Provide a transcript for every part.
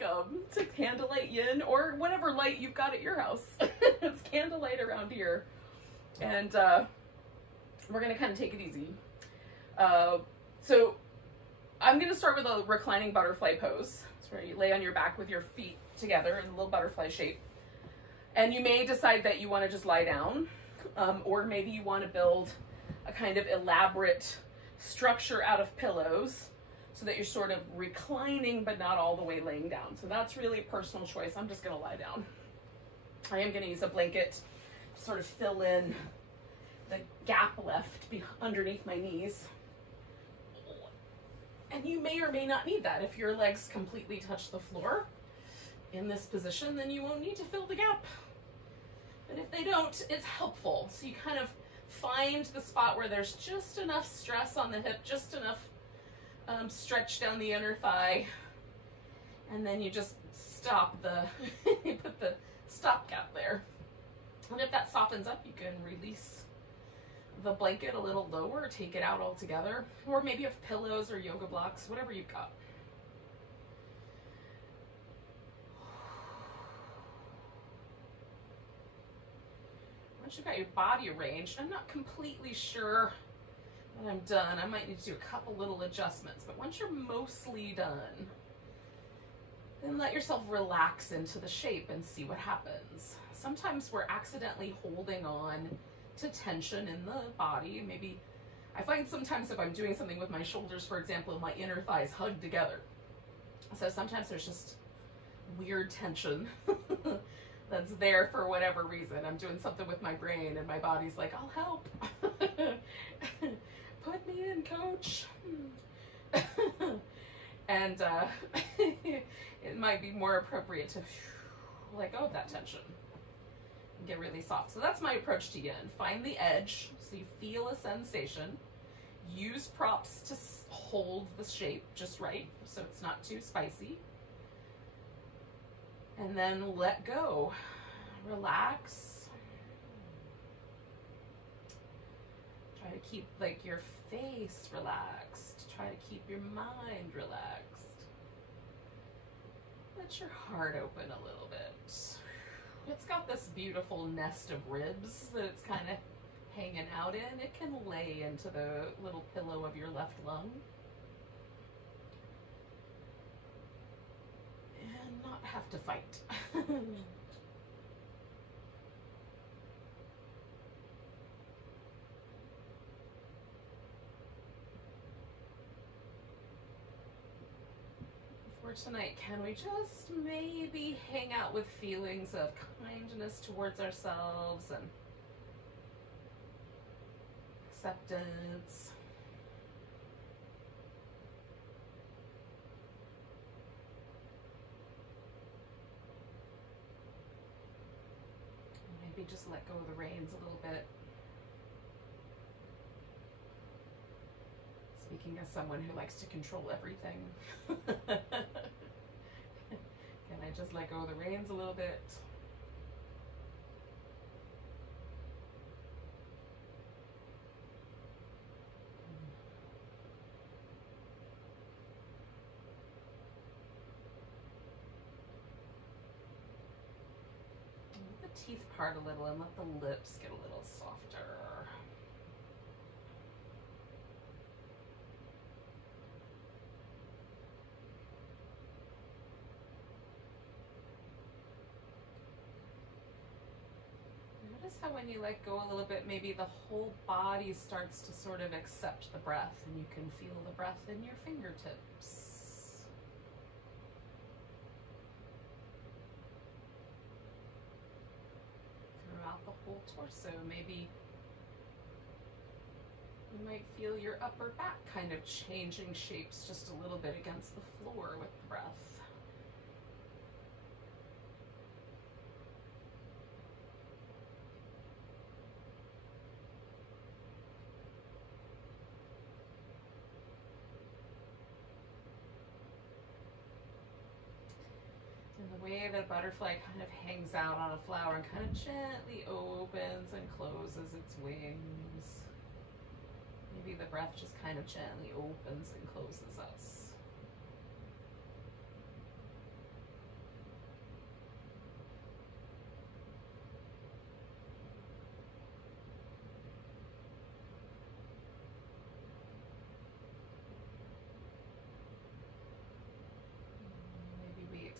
Welcome to Candlelight Yin, or whatever light you've got at your house. It's candlelight around here. And we're going to kind of take it easy. So I'm going to start with a reclining butterfly pose. It's where you lay on your back with your feet together in a little butterfly shape. And you may decide that you want to just lie down, or maybe you want to build a kind of elaborate structure out of pillows so that you're sort of reclining but not all the way laying down. So that's really a personal choice. I'm just going to lie down. I am going to use a blanket to sort of fill in the gap left underneath my knees. And you may or may not need that. If your legs completely touch the floor in this position, then you won't need to fill the gap. But if they don't, it's helpful. So you kind of find the spot where there's just enough stress on the hip, just enough stretch down the inner thigh, and then you just stop you put the stop gap there. And if that softens up, you can release the blanket a little lower, take it out altogether, or maybe you have pillows or yoga blocks, whatever you've got. Once you've got your body arranged, I'm not completely sure when I'm done. I might need to do a couple little adjustments, but once you're mostly done, then let yourself relax into the shape and see what happens. Sometimes we're accidentally holding on to tension in the body. Maybe I find sometimes if I'm doing something with my shoulders, for example, my inner thighs hug together. So sometimes there's just weird tension that's there for whatever reason. I'm doing something with my brain and my body's like, I'll help. Put me in, coach. And it might be more appropriate to let go of that tension and get really soft. So that's my approach to yin. Find the edge so you feel a sensation. Use props to hold the shape just right so it's not too spicy. And then let go. Relax. Try to keep like your face relaxed. Try to keep your mind relaxed. Let your heart open a little bit. It's got this beautiful nest of ribs that it's kind of hanging out in. It can lay into the little pillow of your left lung. And not have to fight. For tonight, can we just maybe hang out with feelings of kindness towards ourselves and acceptance? Maybe just let go of the reins a little bit. Speaking as someone who likes to control everything. Can I just let go of the reins a little bit? Let the teeth part a little and let the lips get a little softer. Notice how when you let go a little bit, maybe the whole body starts to sort of accept the breath, and you can feel the breath in your fingertips. Throughout the whole torso, maybe you might feel your upper back kind of changing shapes just a little bit against the floor with the breath. And the way that a butterfly kind of hangs out on a flower and kind of gently opens and closes its wings. Maybe the breath just kind of gently opens and closes us.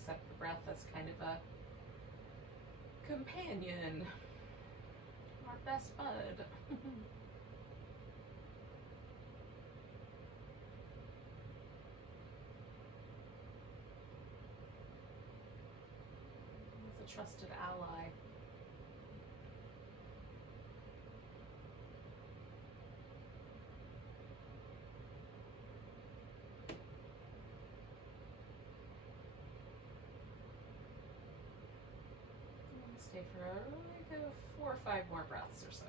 accept the breath as kind of a companion, our best bud. As a trusted ally. Stay for like 4 or 5 more breaths or so.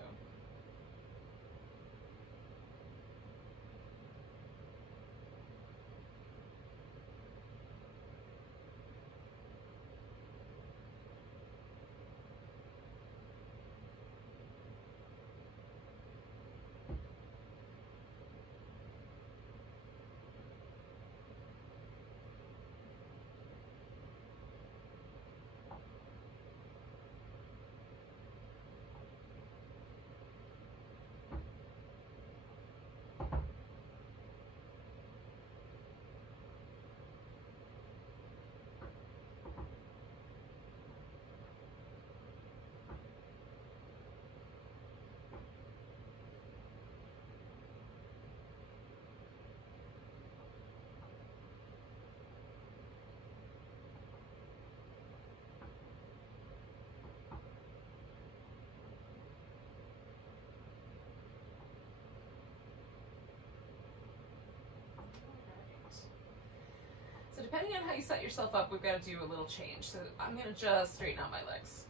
So depending on how you set yourself up, we've got to do a little change. So I'm going to just straighten out my legs.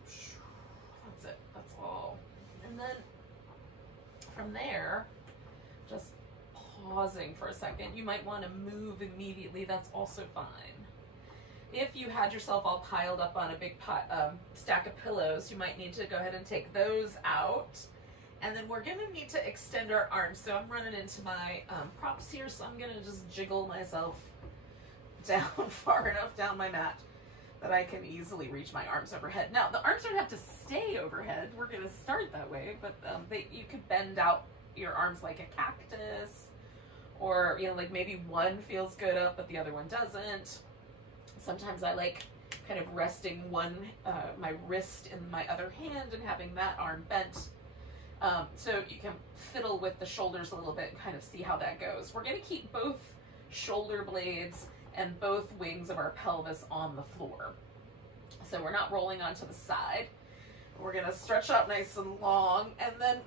That's it. That's all. And then from there, just pausing for a second. You might want to move immediately. That's also fine. If you had yourself all piled up on a big stack of pillows, you might need to go ahead and take those out. And then we're going to need to extend our arms. So I'm running into my props here, so I'm going to just jiggle myself down far enough down my mat that I can easily reach my arms overhead. Now, the arms don't have to stay overhead. We're going to start that way, but you could bend out your arms like a cactus, or, you know, like maybe one feels good up, but the other one doesn't. Sometimes I like kind of resting my wrist in my other hand and having that arm bent. So you can fiddle with the shoulders a little bit and kind of see how that goes. We're going to keep both shoulder blades and both wings of our pelvis on the floor. So we're not rolling onto the side. We're going to stretch out nice and long and then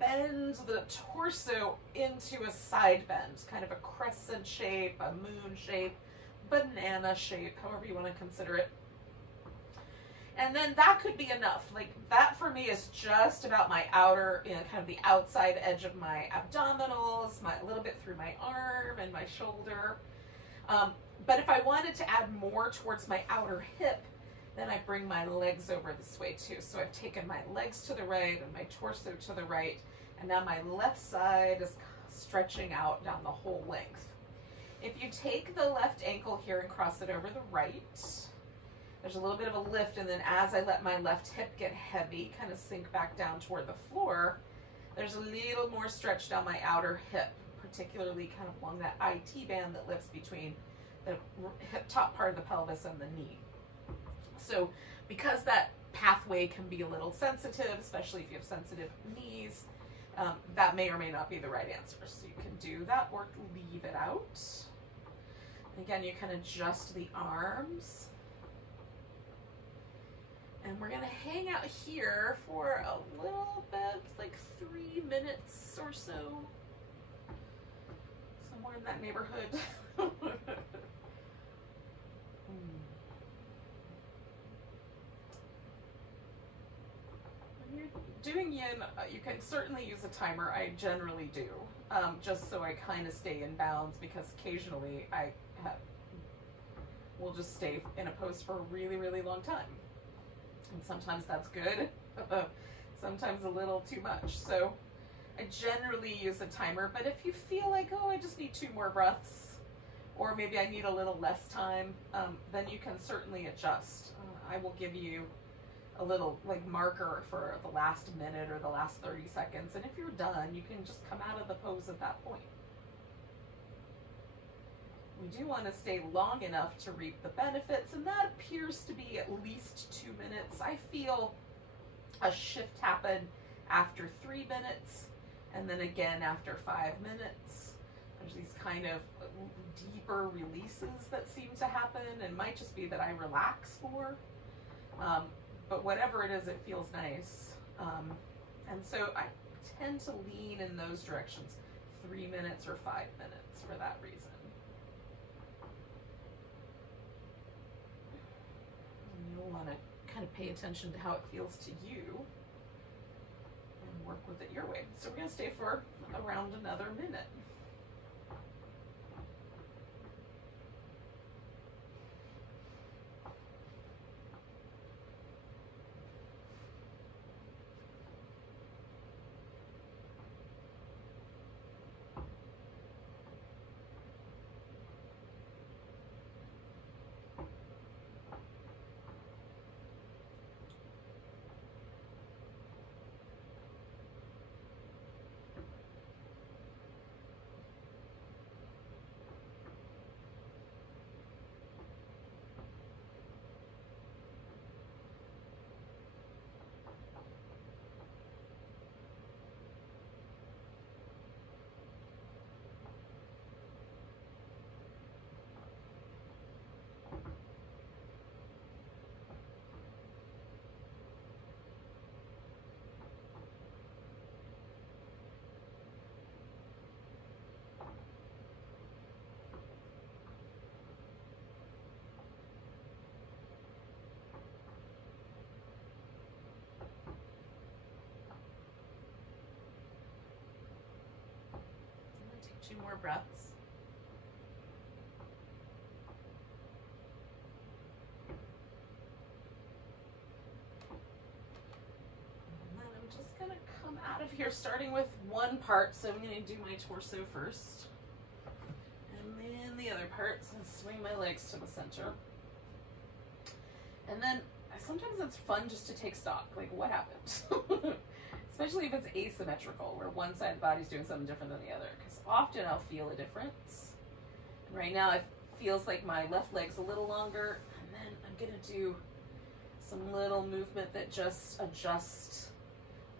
bend the torso into a side bend, kind of a crescent shape, a moon shape, banana shape, however you want to consider it. And then that could be enough. Like that for me is just about my outer, you know, kind of the outside edge of my abdominals, a little bit through my arm and my shoulder. But if I wanted to add more towards my outer hip, then I bring my legs over this way too. So I've taken my legs to the right and my torso to the right, and now my left side is stretching out down the whole length. If you take the left ankle here and cross it over the right, there's a little bit of a lift, and then as I let my left hip get heavy, kind of sink back down toward the floor, there's a little more stretch down my outer hip, particularly kind of along that IT band that lifts between the hip top part of the pelvis and the knee. So because that pathway can be a little sensitive, especially if you have sensitive knees, that may or may not be the right answer. So you can do that or leave it out. Again, you can adjust the arms. And we're gonna hang out here for a little bit, like 3 minutes or so. Somewhere in that neighborhood. When you're doing yin, you can certainly use a timer. I generally do, just so I kind of stay in bounds, because occasionally I will just stay in a pose for a really, really long time. And sometimes that's good, sometimes a little too much. So I generally use a timer, but if you feel like, oh, I just need 2 more breaths, or maybe I need a little less time, then you can certainly adjust. I will give you a little like marker for the last minute or the last 30 seconds, and if you're done, you can just come out of the pose at that point. We do want to stay long enough to reap the benefits, and that appears to be at least 2 minutes. I feel a shift happen after 3 minutes, and then again after 5 minutes. There's these kind of deeper releases that seem to happen, and it might just be that I relax more. But whatever it is, it feels nice. And so I tend to lean in those directions, 3 minutes or 5 minutes for that reason. And you'll want to kind of pay attention to how it feels to you and work with it your way. So we're going to stay for around another minute. Take 2 more breaths. And then I'm just going to come out of here starting with one part. So I'm going to do my torso first. And then the other part. So I'm going to swing my legs to the center. And then sometimes it's fun just to take stock. Like, what happened? Especially if it's asymmetrical, where one side of the body's doing something different than the other. Because often I'll feel a difference. And right now it feels like my left leg's a little longer. And then I'm going to do some little movement that just adjusts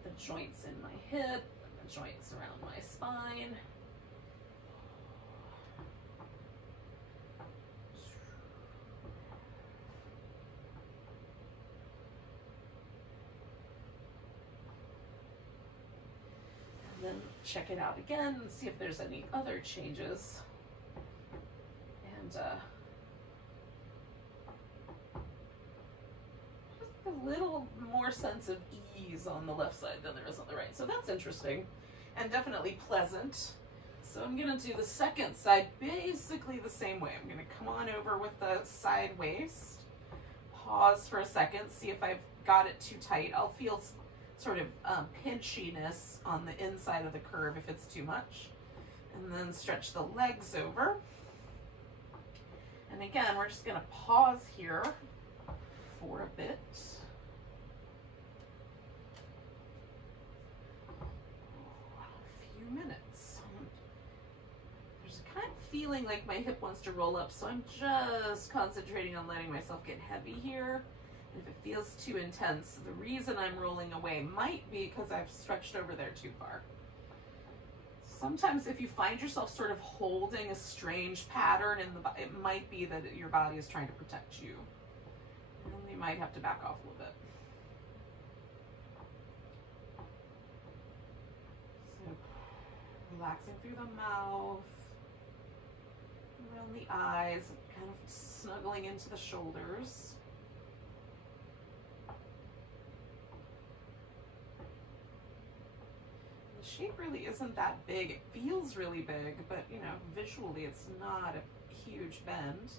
the joints in my hip, the joints around my spine. Then check it out again and see if there's any other changes. And just a little more sense of ease on the left side than there is on the right. So that's interesting and definitely pleasant. So I'm going to do the second side basically the same way. I'm going to come on over with the side waist, pause for a second, see if I've got it too tight. I'll feel sort of pinchiness on the inside of the curve if it's too much. And then stretch the legs over. And again, we're just going to pause here for a bit. A few minutes. There's a kind of feeling like my hip wants to roll up, so I'm just concentrating on letting myself get heavy here. If it feels too intense, the reason I'm rolling away might be because I've stretched over there too far. Sometimes if you find yourself sort of holding a strange pattern in the it might be that your body is trying to protect you. And you might have to back off a little bit. So relaxing through the mouth, around the eyes, kind of snuggling into the shoulders. Shape really isn't that big. It feels really big, but you know, visually it's not a huge bend.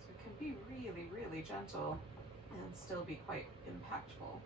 So it can be really, really gentle and still be quite impactful.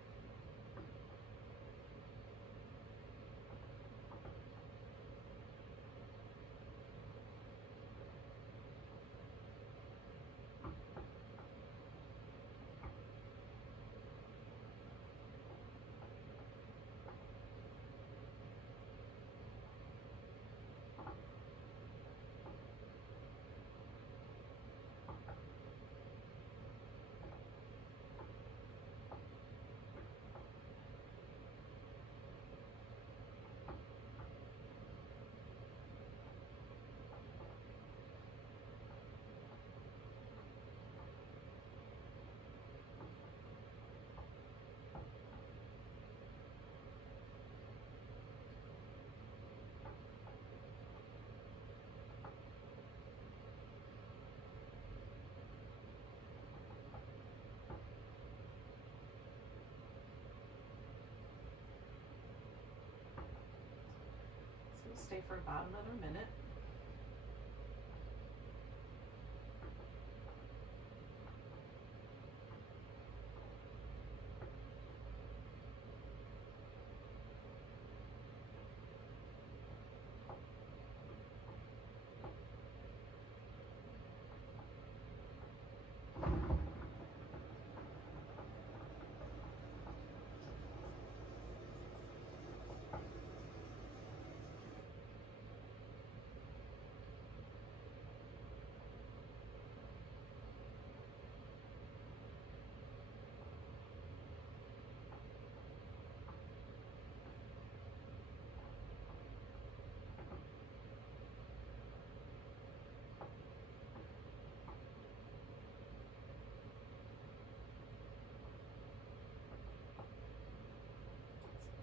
stay for about another minute.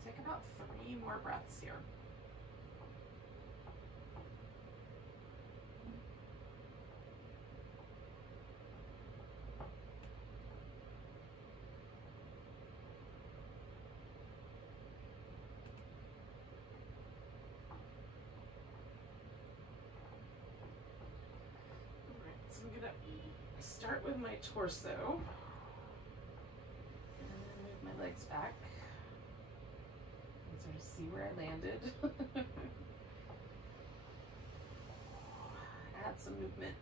Take about 3 more breaths here. All right, so I'm gonna start with my torso and then move my legs back. Sort of see where I landed. Add some movement.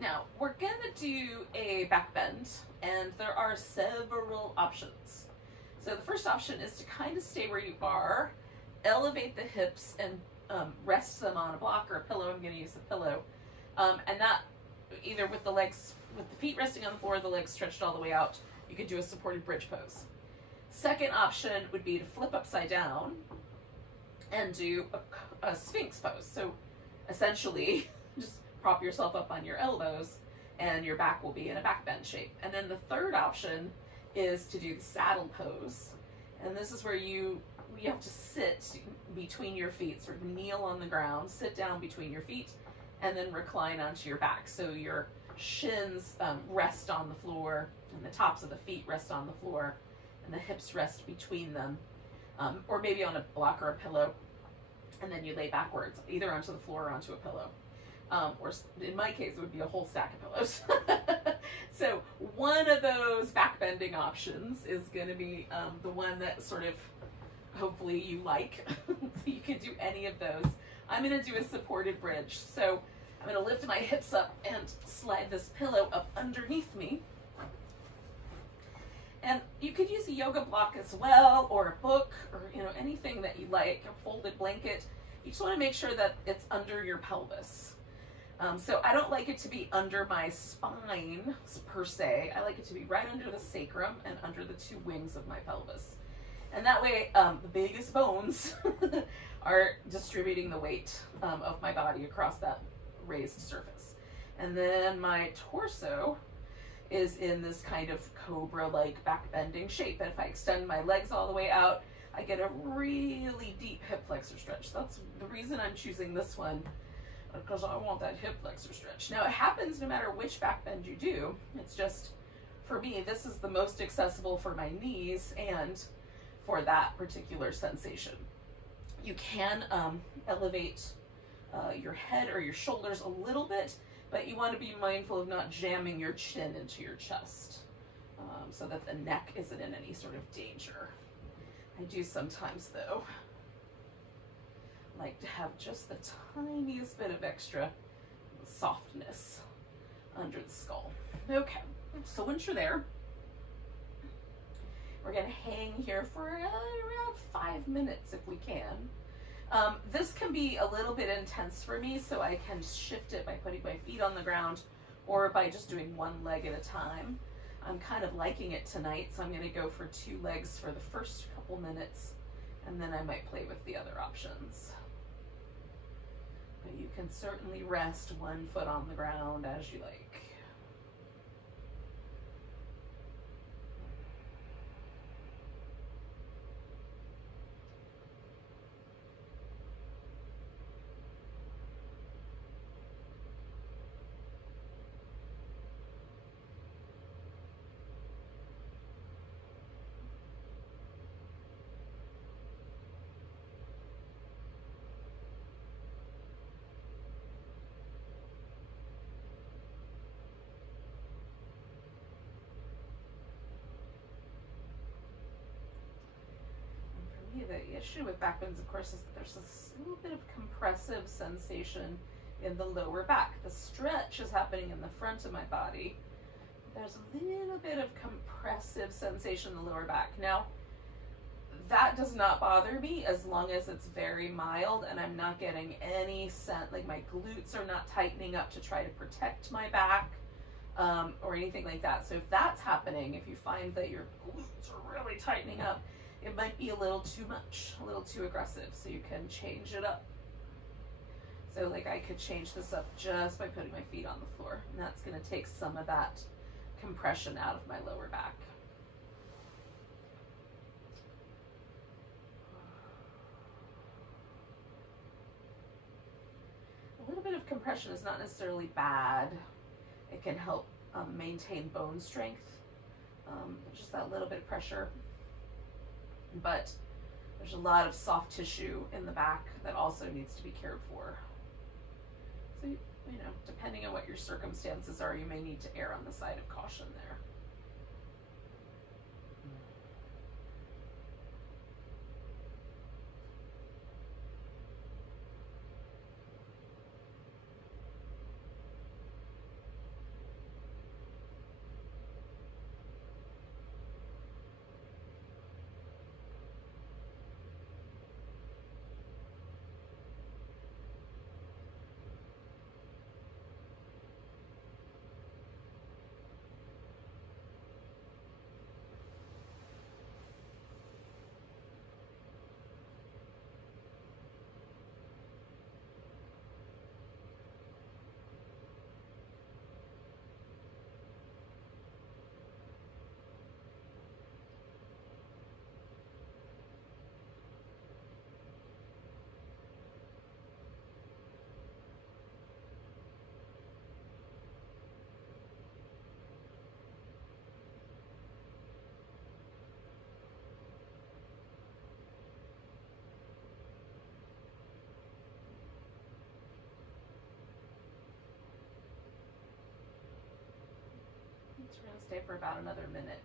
Now, we're gonna do a back bend, and there are several options. So the first option is to kind of stay where you are, elevate the hips and rest them on a block or a pillow. I'm gonna use a pillow. And that, either with the legs, with the feet resting on the floor, the legs stretched all the way out, you could do a supported bridge pose. Second option would be to flip upside down and do a Sphinx pose. So essentially, just prop yourself up on your elbows and your back will be in a back bend shape. And then the third option is to do the saddle pose. And this is where you have to sit between your feet, sort of kneel on the ground, sit down between your feet, and then recline onto your back. So your shins rest on the floor, and the tops of the feet rest on the floor, and the hips rest between them, or maybe on a block or a pillow, and then you lay backwards, either onto the floor or onto a pillow. Or in my case, it would be a whole stack of pillows. So one of those back bending options is going to be the one that sort of, hopefully you like. So you can do any of those. I'm going to do a supported bridge. So I'm going to lift my hips up and slide this pillow up underneath me. And you could use a yoga block as well, or a book, or anything that you like, a folded blanket. You just want to make sure that it's under your pelvis. So I don't like it to be under my spine per se. I like it to be right under the sacrum and under the 2 wings of my pelvis. And that way, the biggest bones are distributing the weight of my body across that raised surface. And then my torso is in this kind of cobra-like back bending shape. And if I extend my legs all the way out, I get a really deep hip flexor stretch. That's the reason I'm choosing this one, because I want that hip flexor stretch. Now, it happens no matter which back bend you do. It's just, for me, this is the most accessible for my knees and for that particular sensation. You can elevate your head or your shoulders a little bit, but you want to be mindful of not jamming your chin into your chest so that the neck isn't in any sort of danger. I do sometimes, though, like to have just the tiniest bit of extra softness under the skull. Okay, so once you're there, we're gonna hang here for around 5 minutes if we can. This can be a little bit intense for me, so I can shift it by putting my feet on the ground or by just doing one leg at a time. I'm kind of liking it tonight, so I'm gonna go for 2 legs for the first couple minutes, and then I might play with the other options. But you can certainly rest 1 foot on the ground as you like. The issue with back bends, of course, is that there's this little bit of compressive sensation in the lower back. The stretch is happening in the front of my body. There's a little bit of compressive sensation in the lower back. Now, that does not bother me as long as it's very mild and I'm not getting any sense, like my glutes are not tightening up to try to protect my back, or anything like that. So if that's happening, if you find that your glutes are really tightening up, it might be a little too much, a little too aggressive. So you can change it up. So like I could change this up just by putting my feet on the floor, and that's going to take some of that compression out of my lower back. A little bit of compression is not necessarily bad. It can help maintain bone strength, just that little bit of pressure. But there's a lot of soft tissue in the back that also needs to be cared for. So, you know, depending on what your circumstances are, you may need to err on the side of caution there. So we're going to stay for about another minute.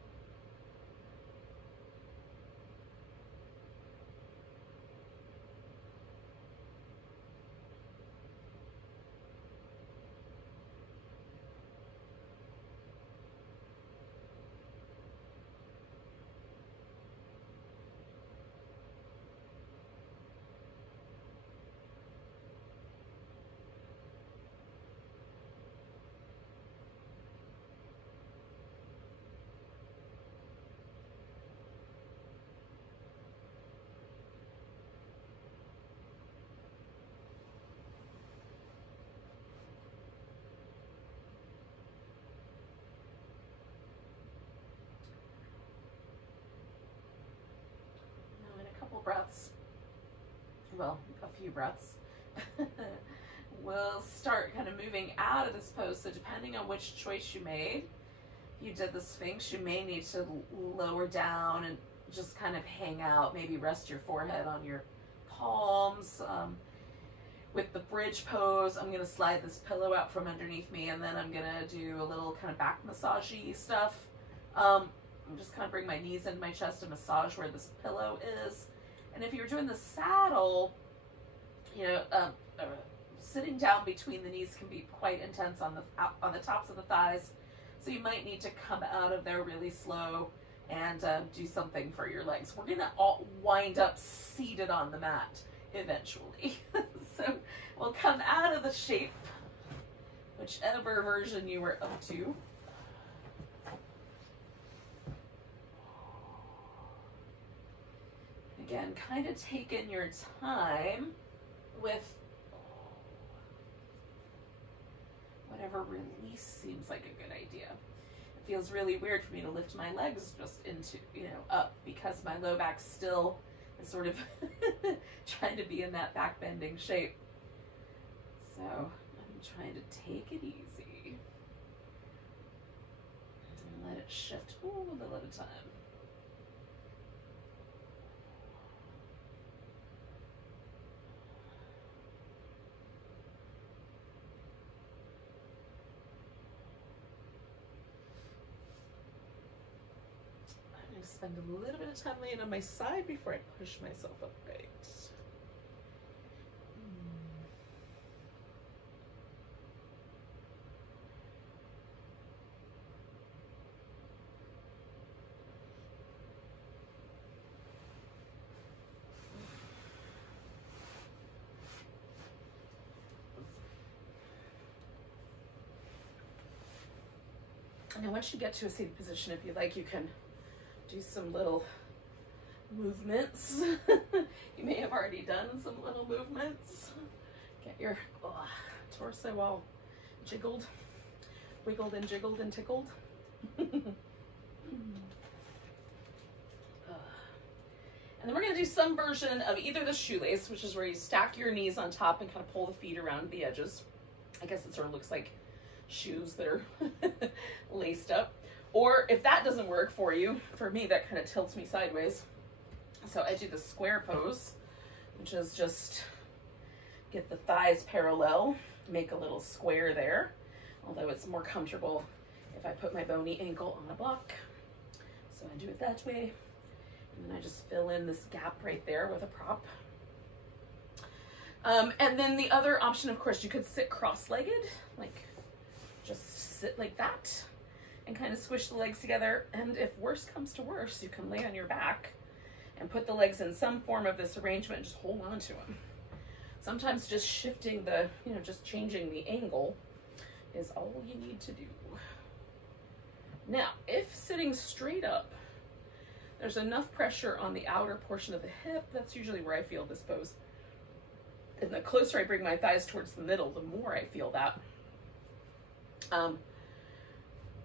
Breaths, well, a few breaths, we'll start kind of moving out of this pose. So depending on which choice you made, if you did the Sphinx, you may need to lower down and just kind of hang out, maybe rest your forehead on your palms. With the bridge pose, I'm going to slide this pillow out from underneath me, and then I'm going to do a little kind of back massage-y stuff. I'm just kind of bring my knees into my chest and massage where this pillow is. And if you're doing the saddle, you know, sitting down between the knees can be quite intense on the tops of the thighs. So you might need to come out of there really slow and do something for your legs. We're gonna all wind up seated on the mat eventually. So we'll come out of the shape, whichever version you were up to. Again, kind of taking your time with whatever release seems like a good idea. It feels really weird for me to lift my legs just into, you know, up, because my low back still is sort of trying to be in that back bending shape. So I'm trying to take it easy and let it shift a little at a time. spend a little bit of time laying on my side before I push myself upright. And once you get to a seated position, if you like, you can do some little movements. You may have already done some little movements. Get your torso all jiggled, wiggled and jiggled and tickled. And then we're going to do some version of either the shoelace, which is where you stack your knees on top and kind of pull the feet around the edges. I guess it sort of looks like shoes that are laced up. Or if that doesn't work for you, for me that kind of tilts me sideways. So I do the square pose, which is just get the thighs parallel, make a little square there, although it's more comfortable if I put my bony ankle on a block. So I do it that way. And then I just fill in this gap right there with a prop. And then the other option, of course, you could sit cross-legged, like just sit like that and kind of squish the legs together. And if worse comes to worse, you can lay on your back and put the legs in some form of this arrangement and just hold on to them. Sometimes just shifting the, just changing the angle is all you need to do. Now, if sitting straight up, there's enough pressure on the outer portion of the hip, that's usually where I feel this pose. And the closer I bring my thighs towards the middle, the more I feel that.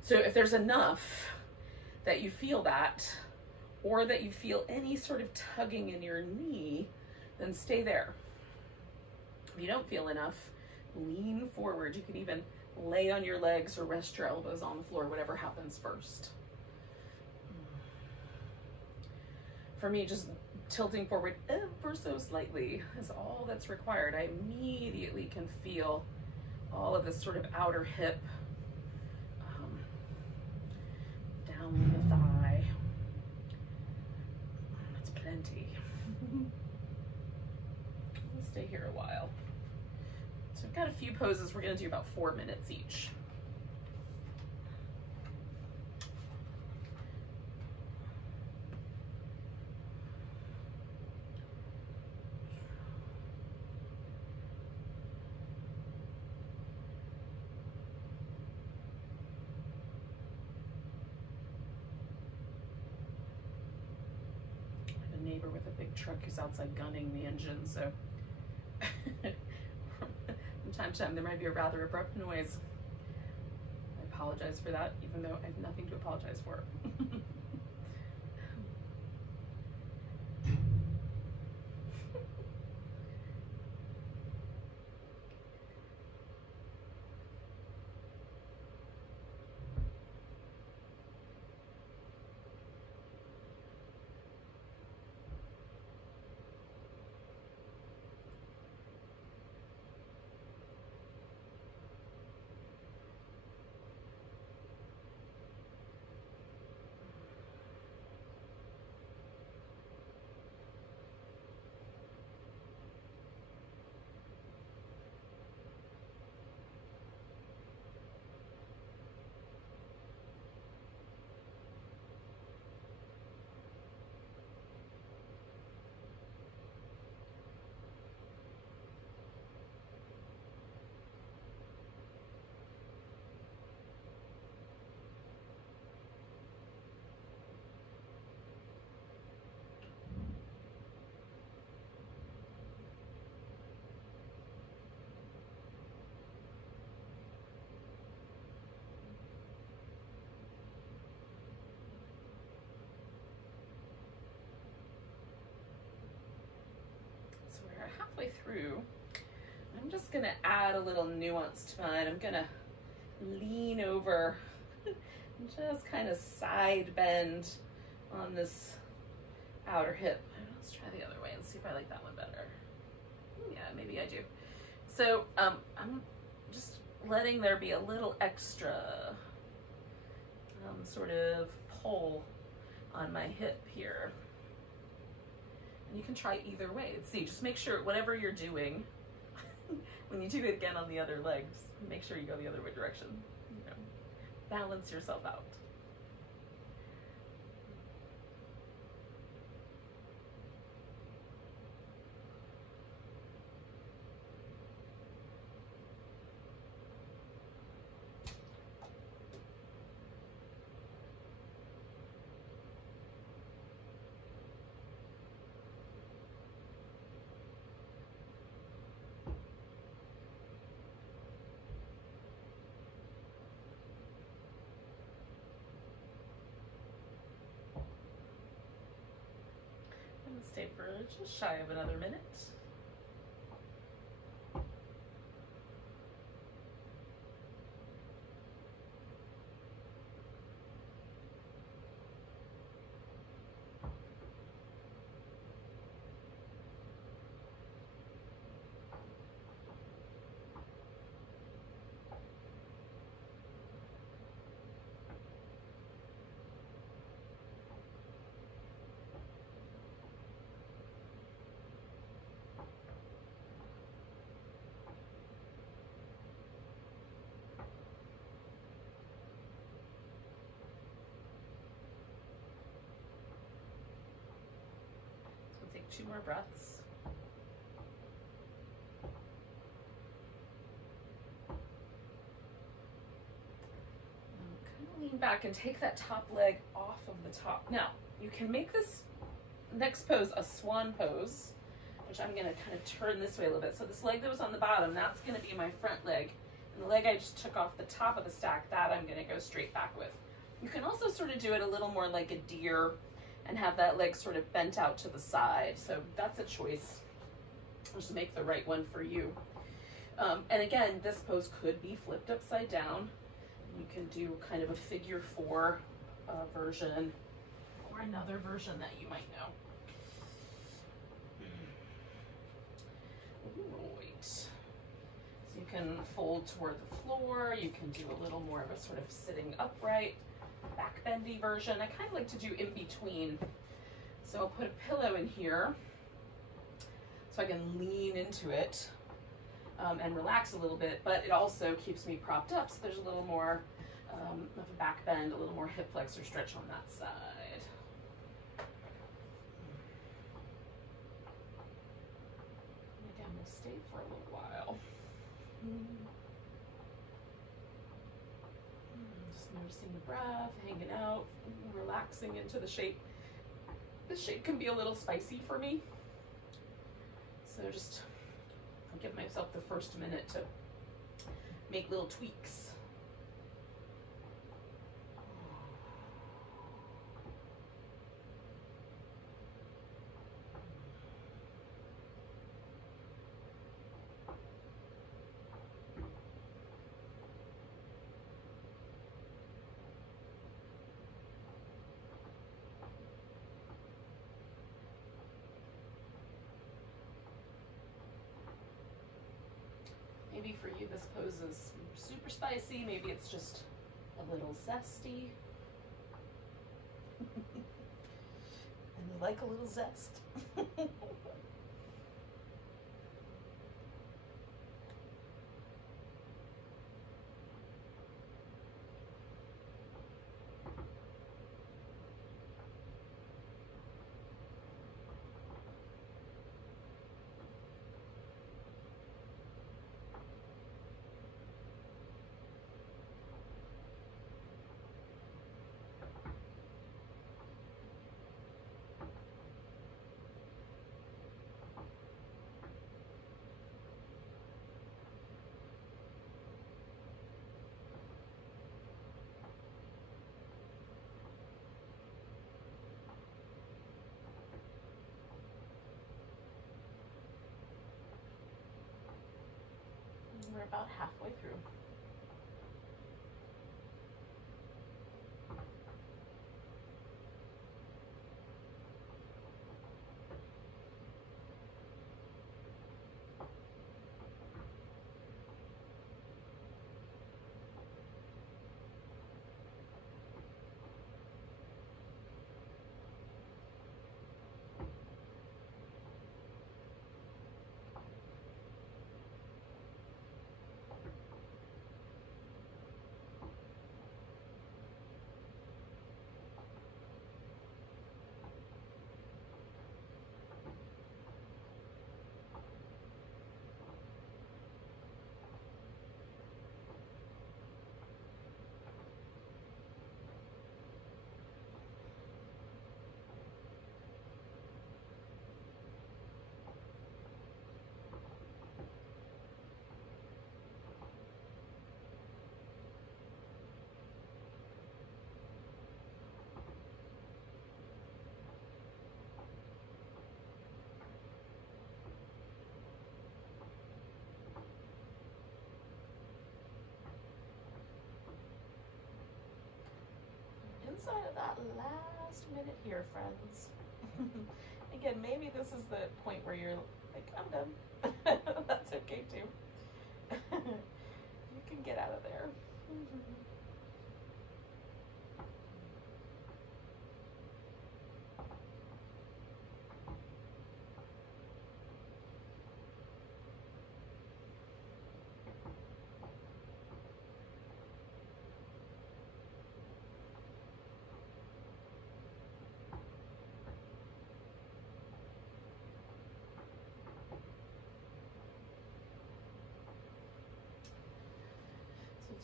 So if there's enough that you feel that, or that you feel any sort of tugging in your knee, then stay there. If you don't feel enough, lean forward. You can even lay on your legs or rest your elbows on the floor, whatever happens first. For me, just tilting forward ever so slightly is all that's required. I immediately can feel all of this sort of outer hip down the thigh. That's plenty. We'll stay here a while. So I've got a few poses. We're going to do about 4 minutes each. Neighbor with a big truck who's outside gunning the engine, so from time to time there might be a rather abrupt noise. I apologize for that, even though I have nothing to apologize for. Halfway through, I'm just gonna add a little nuance to mine. I'm gonna lean over and just kind of side bend on this outer hip. Let's try the other way and see if I like that one better. Yeah, maybe I do. So I'm just letting there be a little extra sort of pull on my hip here. And you can try either way. See, just make sure whatever you're doing, when you do it again on the other leg, just make sure you go the other way direction. You know, balance yourself out. Stay for just shy of another minute. Take 2 more breaths. Kind of lean back and take that top leg off of the top. Now, you can make this next pose a swan pose, which I'm going to kind of turn this way a little bit. So this leg that was on the bottom, that's going to be my front leg. And the leg I just took off the top of the stack, that I'm going to go straight back with. You can also sort of do it a little more like a deer and have that leg sort of bent out to the side. So that's a choice. Just make the right one for you. And again, this pose could be flipped upside down. You can do kind of a figure 4 version or another version that you might know. Right. So you can fold toward the floor. You can do a little more of a sort of sitting upright, back bendy version. I kind of like to do in between. So I'll put a pillow in here so I can lean into it and relax a little bit, but it also keeps me propped up, so there's a little more of a back bend, a little more hip flexor stretch on that side. And again, we'll stay for a little while. Just noticing the breath, hanging out, relaxing into the shape. This shape can be a little spicy for me, so just I'll give myself the first minute to make little tweaks. Maybe for you this pose is super spicy, maybe it's just a little zesty. And you like a little zest. We're about halfway through. inside of that last minute here, friends. Again, maybe this is the point where you're like, I'm done. That's okay too. You can get out of there.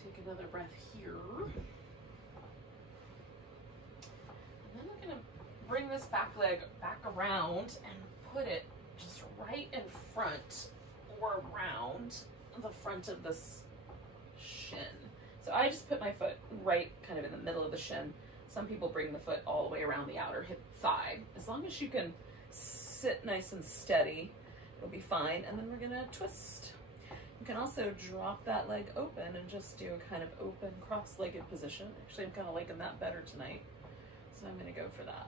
Take another breath here. And then we're going to bring this back leg back around and put it just right in front or around the front of this shin. So I just put my foot right kind of in the middle of the shin. Some people bring the foot all the way around the outer hip thigh. As long as you can sit nice and steady, it'll be fine. And then we're going to twist. You can also drop that leg open and just do a kind of open cross-legged position. Actually, I'm kind of liking that better tonight, so I'm going to go for that.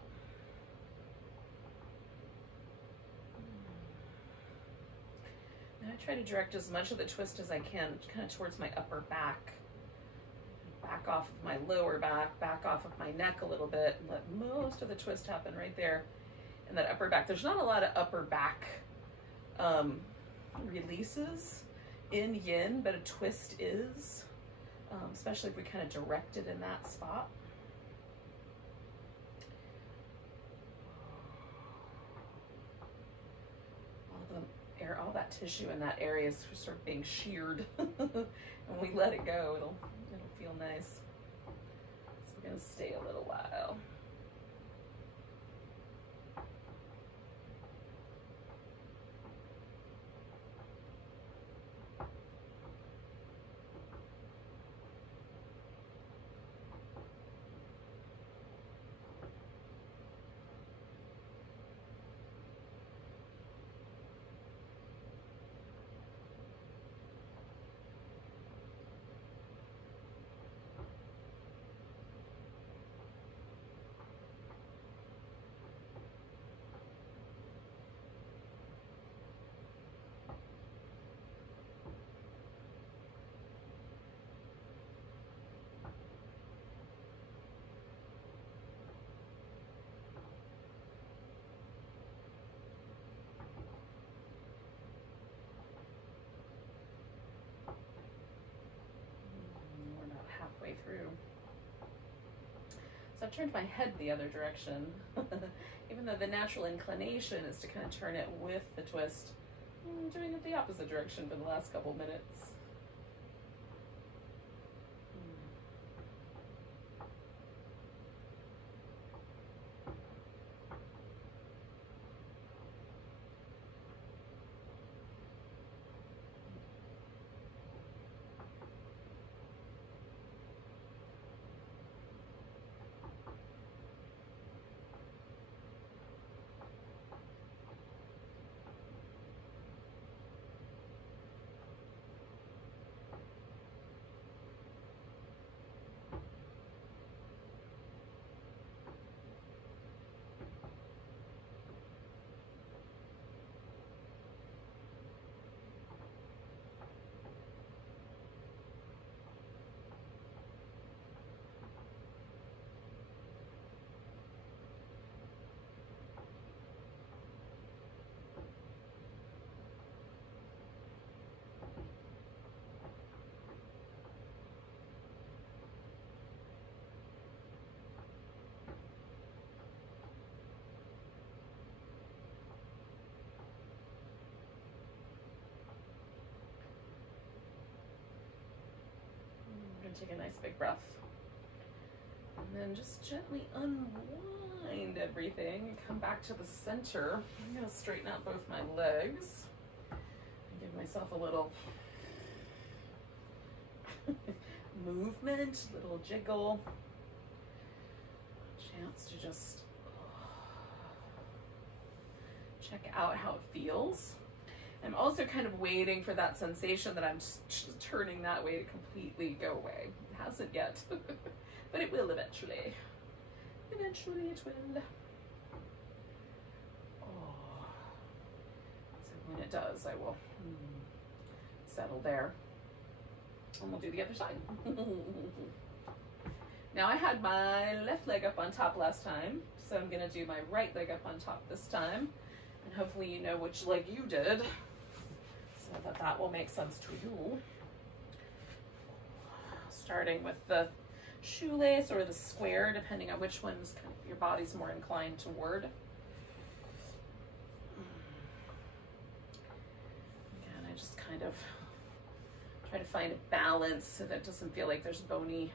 And I try to direct as much of the twist as I can kind of towards my upper back. Back off of my lower back off of my neck a little bit, and let most of the twist happen right there in that upper back. There's not a lot of upper back releases in yin, but a twist is, especially if we kind of direct it in that spot. All that tissue in that area is sort of being sheared. When we let it go, it'll feel nice. So we're gonna stay a little while. Through. So I've turned my head the other direction, even though the natural inclination is to kind of turn it with the twist. I'm doing it the opposite direction for the last couple minutes. Take a nice big breath. And then just gently unwind everything and come back to the center. I'm going to straighten out both my legs and give myself a little movement, little jiggle. Chance to just check out how it feels. I'm also kind of waiting for that sensation that I'm just turning that way to completely go away. It hasn't yet, but it will eventually. Eventually it will. Oh. So when it does, I will settle there. And we'll do the other side. Now I had my left leg up on top last time, so I'm gonna do my right leg up on top this time. And hopefully you know which leg you did, so that will make sense to you. Starting with the shoelace or the square, depending on which one's kind of your body's more inclined toward. Again, I just kind of try to find a balance so that it doesn't feel like there's bony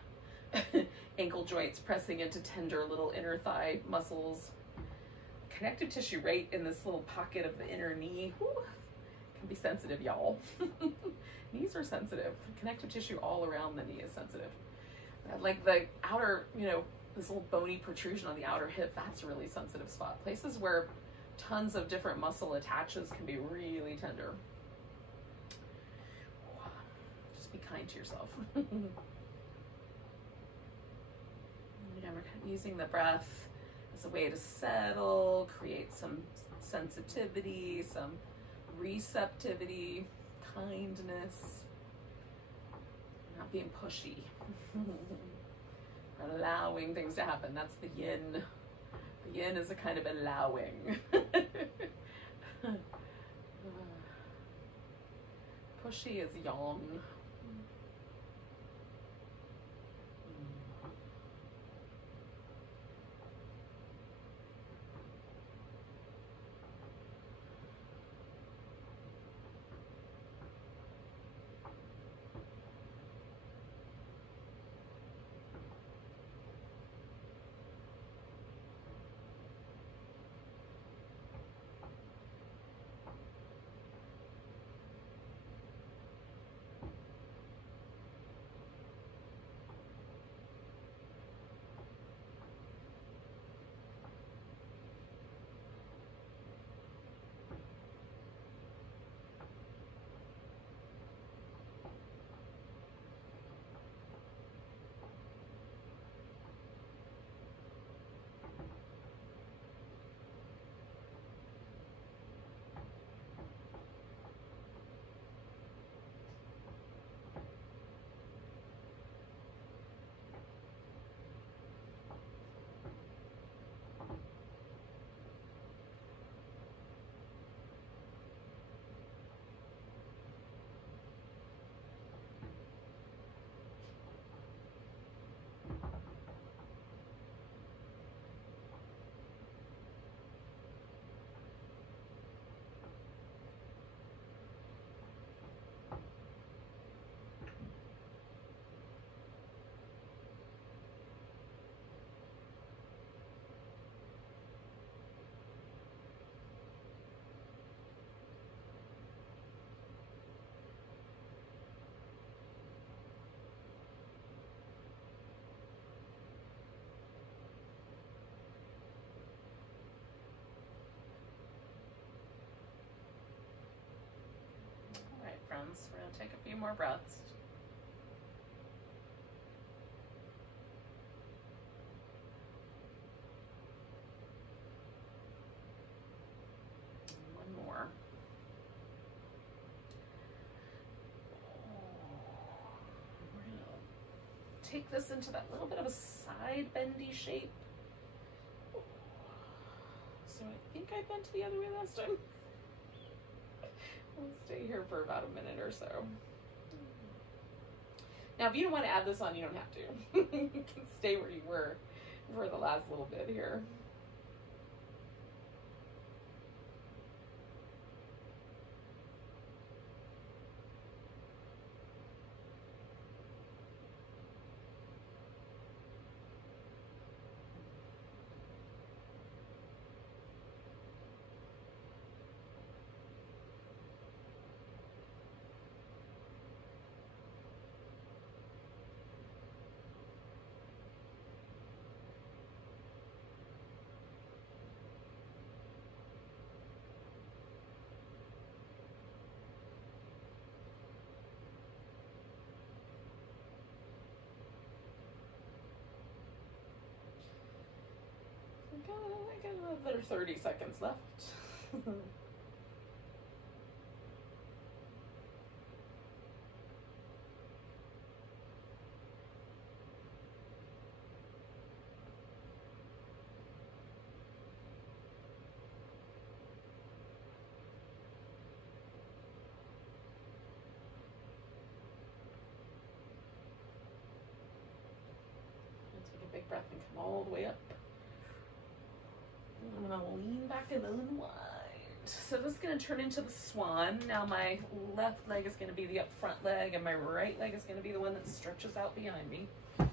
ankle joints pressing into tender little inner thigh muscles. Connective tissue right in this little pocket of the inner knee. Whew, can be sensitive, y'all. Knees are sensitive. Connective tissue all around the knee is sensitive. Like the outer, you know, this little bony protrusion on the outer hip, that's a really sensitive spot. Places where tons of different muscle attaches can be really tender. Just be kind to yourself. Again, we're kind of using the breath as a way to settle, create some sensitivity, some receptivity, kindness, not being pushy, allowing things to happen. That's the yin. The yin is a kind of allowing. Pushy is yang. Friends, we're going to take a few more breaths. One more. We're going to take this into that little bit of a side bendy shape. So I think I bent the other way last time. We'll stay here for about a minute or so. Now, if you don't want to add this on, you don't have to. You can stay where you were for the last little bit here. There's 30 seconds left. Take a big breath and come all the way up. I'm gonna lean back and unwind. So this is gonna turn into the swan. Now my left leg is gonna be the up front leg and my right leg is gonna be the one that stretches out behind me. I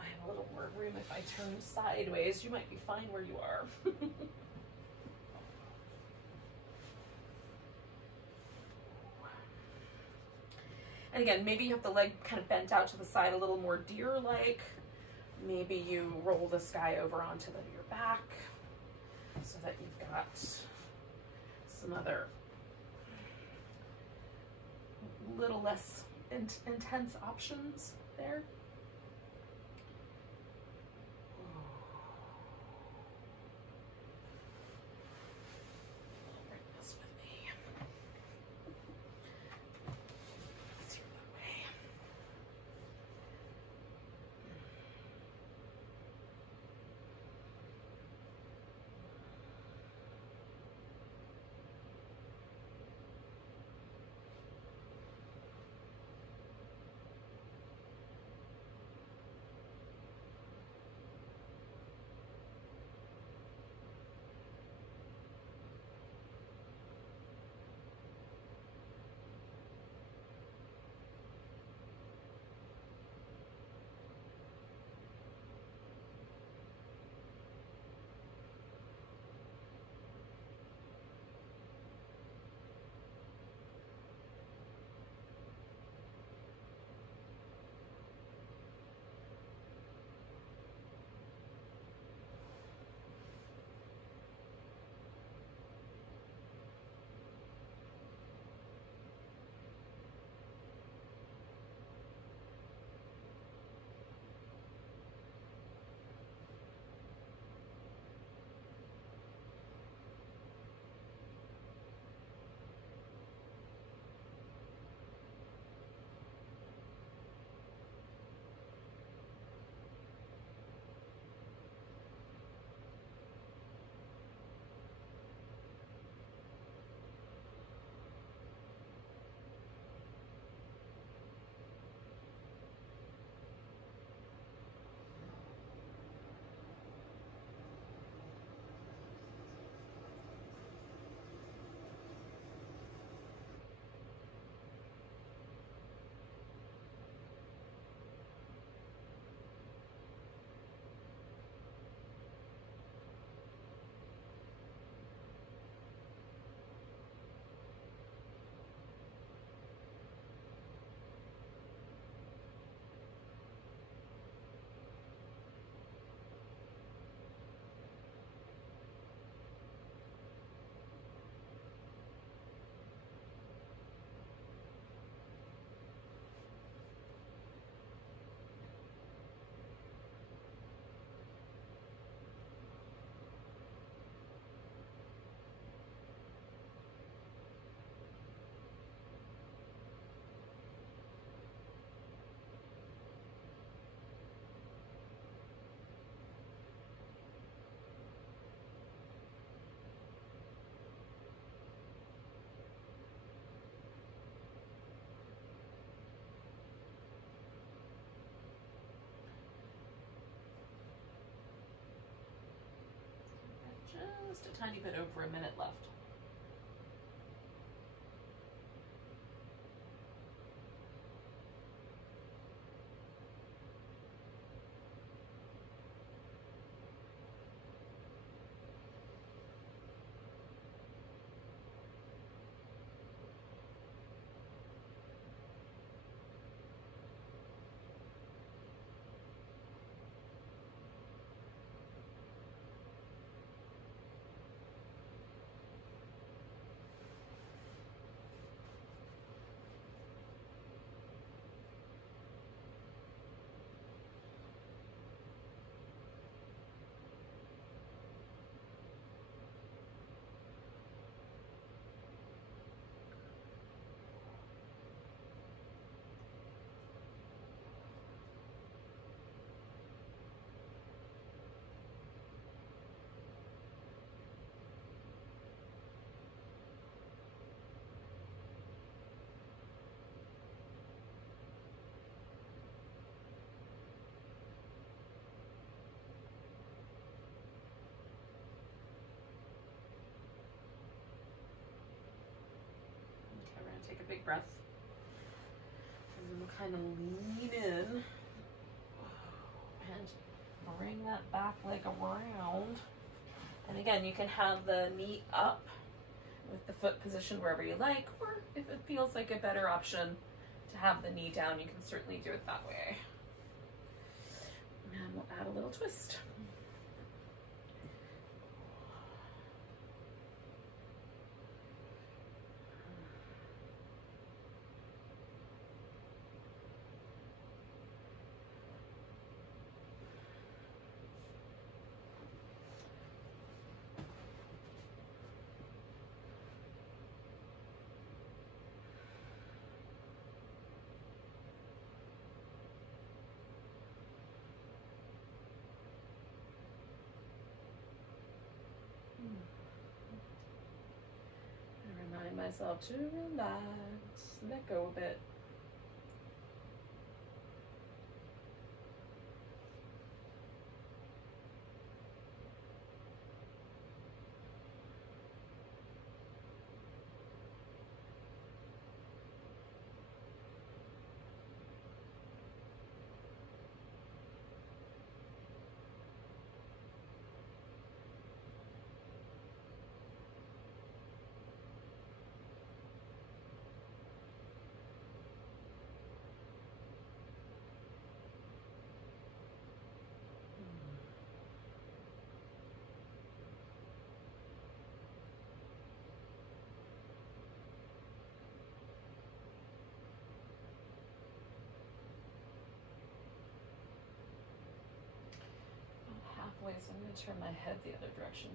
have a little more room if I turn sideways. You might be fine where you are. And again, maybe you have the leg kind of bent out to the side a little more deer-like. Maybe you roll this guy over onto your back so that you've got some other little less intense options there. Bring this with me. Let's hear that way. Just a tiny bit over a minute left. big breath. And then we'll kind of lean in and bring that back leg around. And again, you can have the knee up with the foot positioned wherever you like, or if it feels like a better option to have the knee down, you can certainly do it that way. And we'll add a little twist. Remind myself to relax, let go a bit. So I'm going to turn my head the other direction.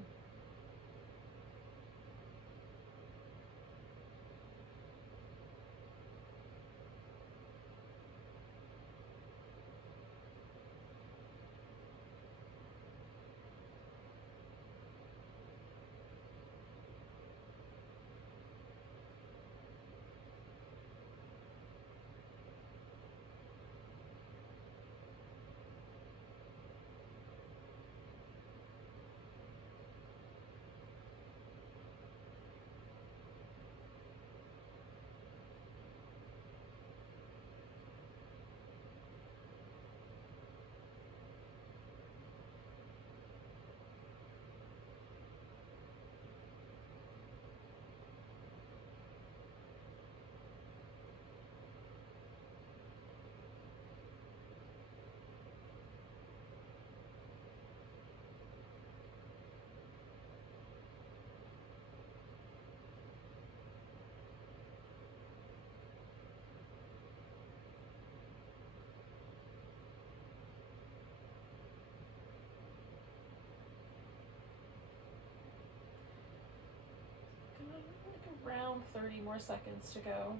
Around 30 more seconds to go.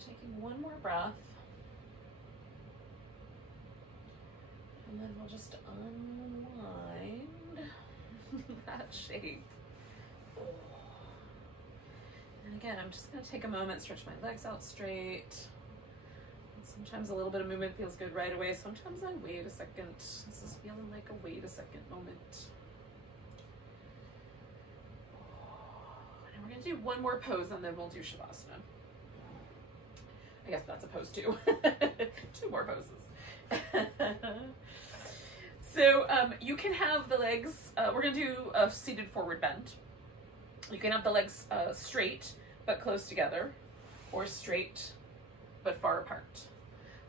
Taking one more breath, and then we'll just unwind that shape. And again, I'm just going to take a moment, stretch my legs out straight. Sometimes a little bit of movement feels good right away. Sometimes I wait a second. This is feeling like a wait a second moment. And we're going to do one more pose, and then we'll do Shavasana. I guess that's a pose too. Two more poses. So you can have the legs, we're going to do a seated forward bend. You can have the legs straight but close together, or straight but far apart.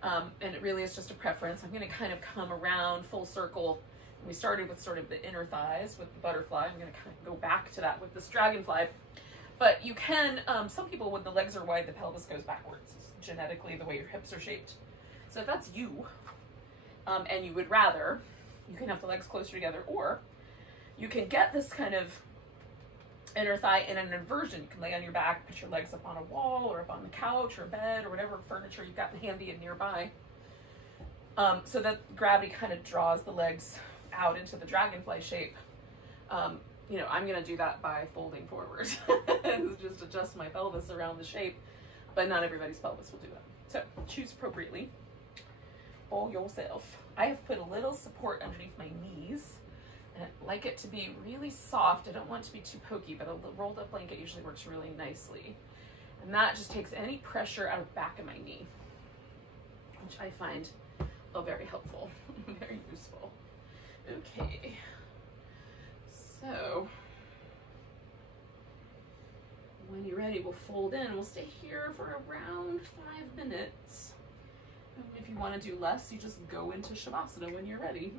And it really is just a preference. I'm going to kind of come around full circle. We started with sort of the inner thighs with the butterfly. I'm going to kind of go back to that with this dragonfly. But you can, some people, when the legs are wide, the pelvis goes backwards. It's genetically the way your hips are shaped. So if that's you, and you would rather, you can have the legs closer together, or you can get this kind of inner thigh in an inversion. You can lay on your back, put your legs up on a wall or up on the couch or bed or whatever furniture you've got handy and nearby. So that gravity kind of draws the legs out into the dragonfly shape. You know, I'm going to do that by folding forward. Just adjust my pelvis around the shape, but not everybody's pelvis will do that. So choose appropriately for yourself. I have put a little support underneath my knees. And I like it to be really soft. I don't want it to be too pokey, but a rolled up blanket usually works really nicely. And that just takes any pressure out of the back of my knee, which I find very helpful, very useful. Okay, so when you're ready, we'll fold in. We'll stay here for around 5 minutes. And if you want to do less, you just go into Shavasana when you're ready.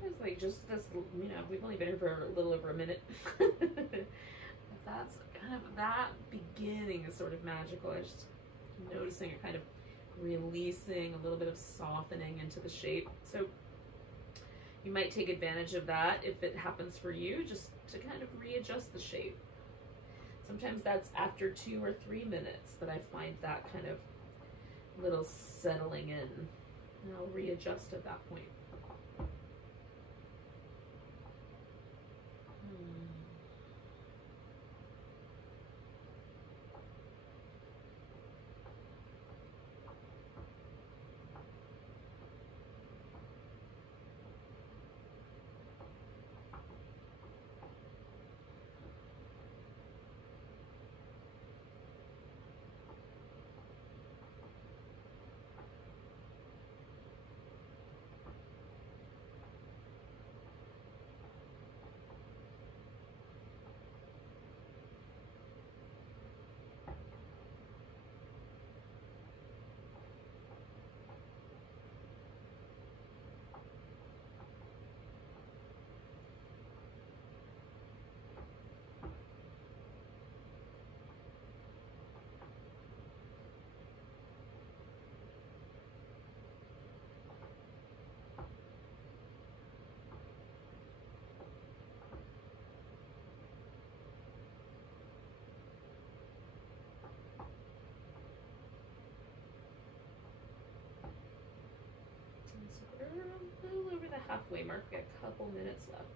Sometimes like just this, you know, we've only been here for a little over a minute. That's kind of, that beginning is sort of magical. I just noticing it kind of releasing, a little bit of softening into the shape. So you might take advantage of that if it happens for you, just to kind of readjust the shape. Sometimes that's after 2 or 3 minutes that I find that kind of little settling in, and I'll readjust at that point. We're a little over the halfway mark. We got a couple minutes left.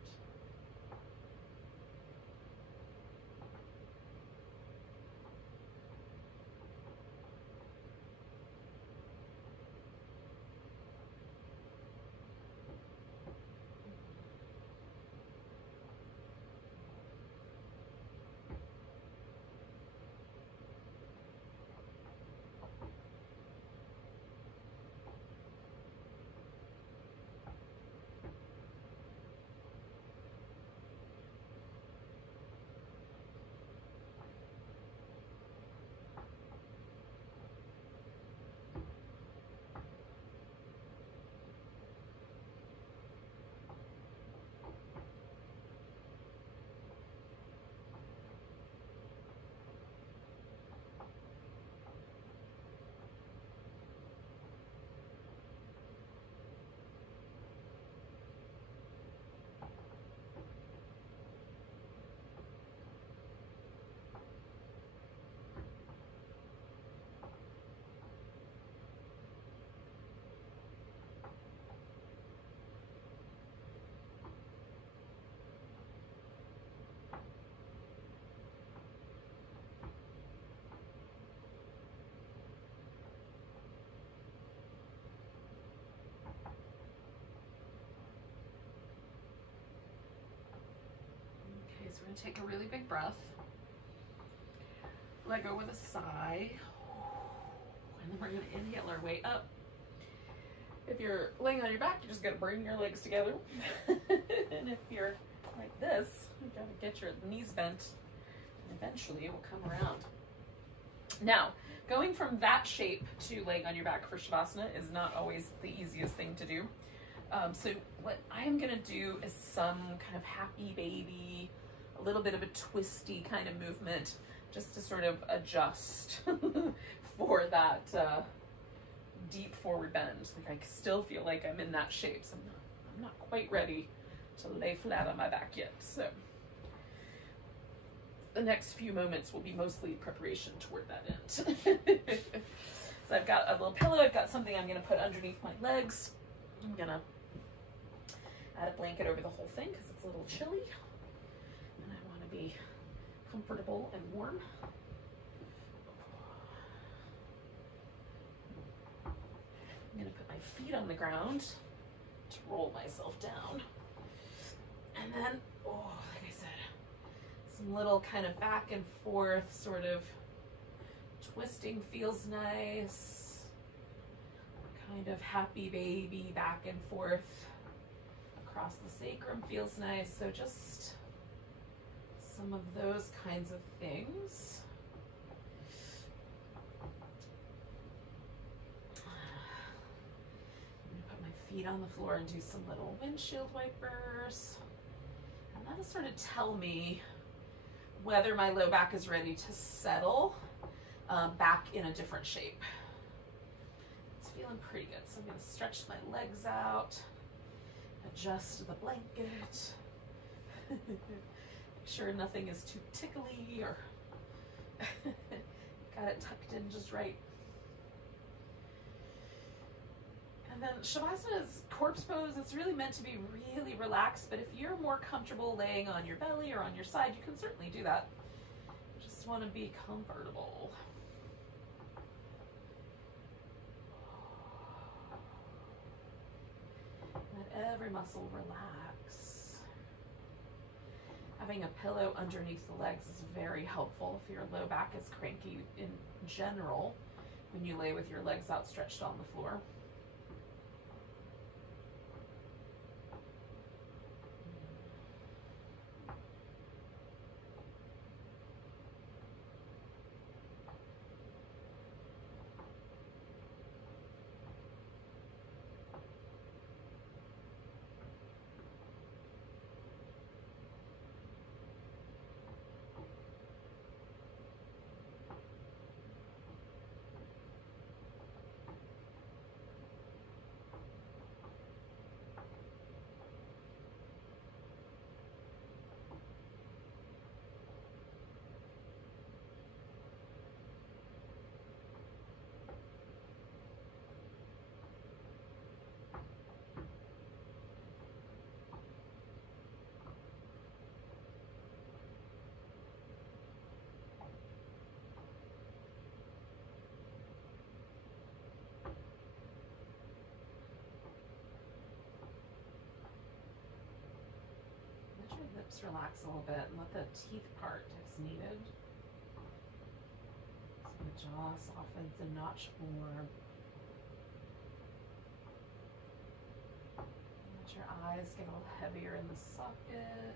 to take a really big breath. Let go with a sigh. And then we're going to inhale our way up. If you're laying on your back, you're just going to bring your legs together. And if you're like this, you got to get your knees bent. And eventually it will come around. Now, going from that shape to laying on your back for Shavasana is not always the easiest thing to do. So what I'm going to do is some kind of happy baby, a little bit of a twisty kind of movement, just to sort of adjust for that deep forward bend. Like I still feel like I'm in that shape, so I'm not quite ready to lay flat on my back yet. So the next few moments will be mostly preparation toward that end. So I've got a little pillow, I've got something I'm gonna put underneath my legs. I'm gonna add a blanket over the whole thing because it's a little chilly. And I wanna be comfortable and warm. I'm gonna put my feet on the ground to roll myself down. And then, oh, like I said, some little kind of back and forth sort of twisting feels nice. Kind of happy baby back and forth across the sacrum feels nice. So just some of those kinds of things. I'm gonna put my feet on the floor and do some little windshield wipers. And that'll sort of tell me whether my low back is ready to settle back in a different shape. It's feeling pretty good. So I'm gonna stretch my legs out, adjust the blanket, make sure nothing is too tickly or got it tucked in just right. And then Shavasana is corpse pose. It's really meant to be really relaxed, but if you're more comfortable laying on your belly or on your side, you can certainly do that. You just want to be comfortable. Let every muscle relax. Having a pillow underneath the legs is very helpful if your low back is cranky in general when you lay with your legs outstretched on the floor. Lips relax a little bit and let the teeth part as needed. So the jaw softens a notch more. Let your eyes get a little heavier in the sockets.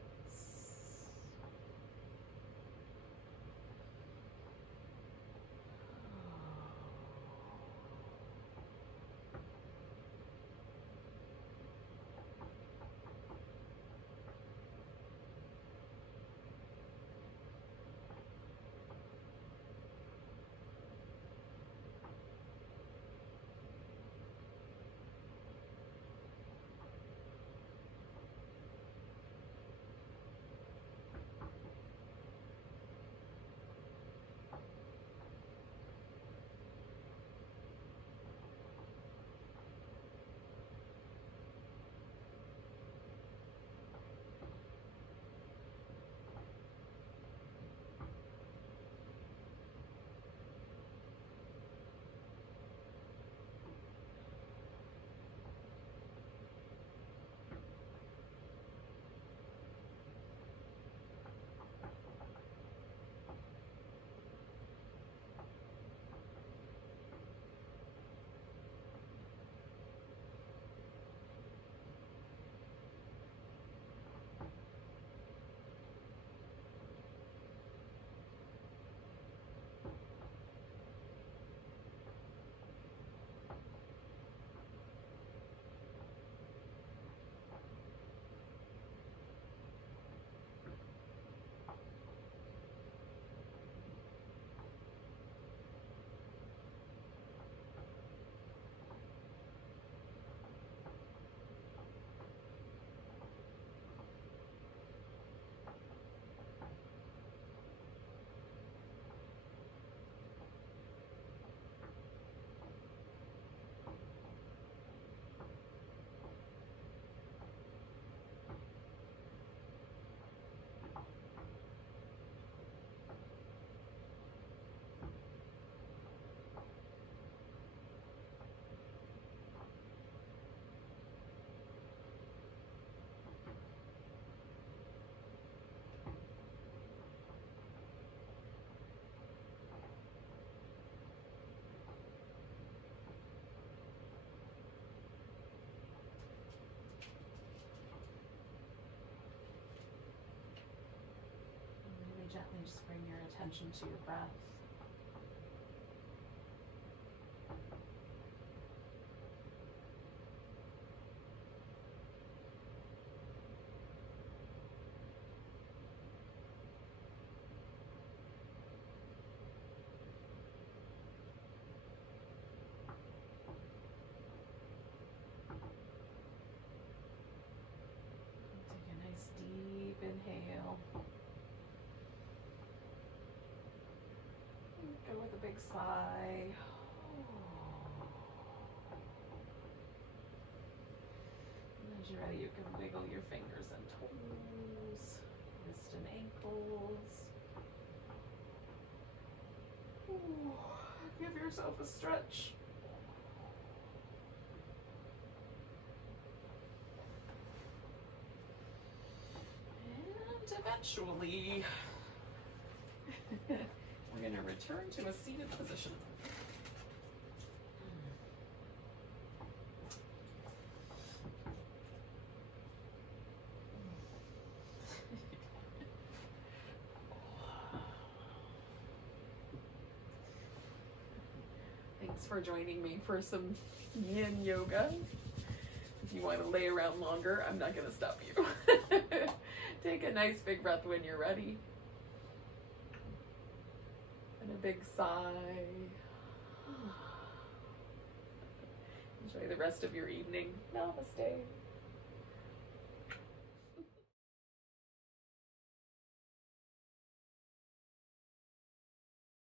attention to your breath. Deep inhale. Go with a big sigh. And as you're ready, you can wiggle your fingers and toes, wrist and ankles. Ooh, give yourself a stretch. Eventually, we're going to return to a seated position. Thanks for joining me for some yin yoga. If you want to lay around longer, I'm not going to stop you. Take a nice big breath when you're ready. And a big sigh. Enjoy the rest of your evening. Namaste.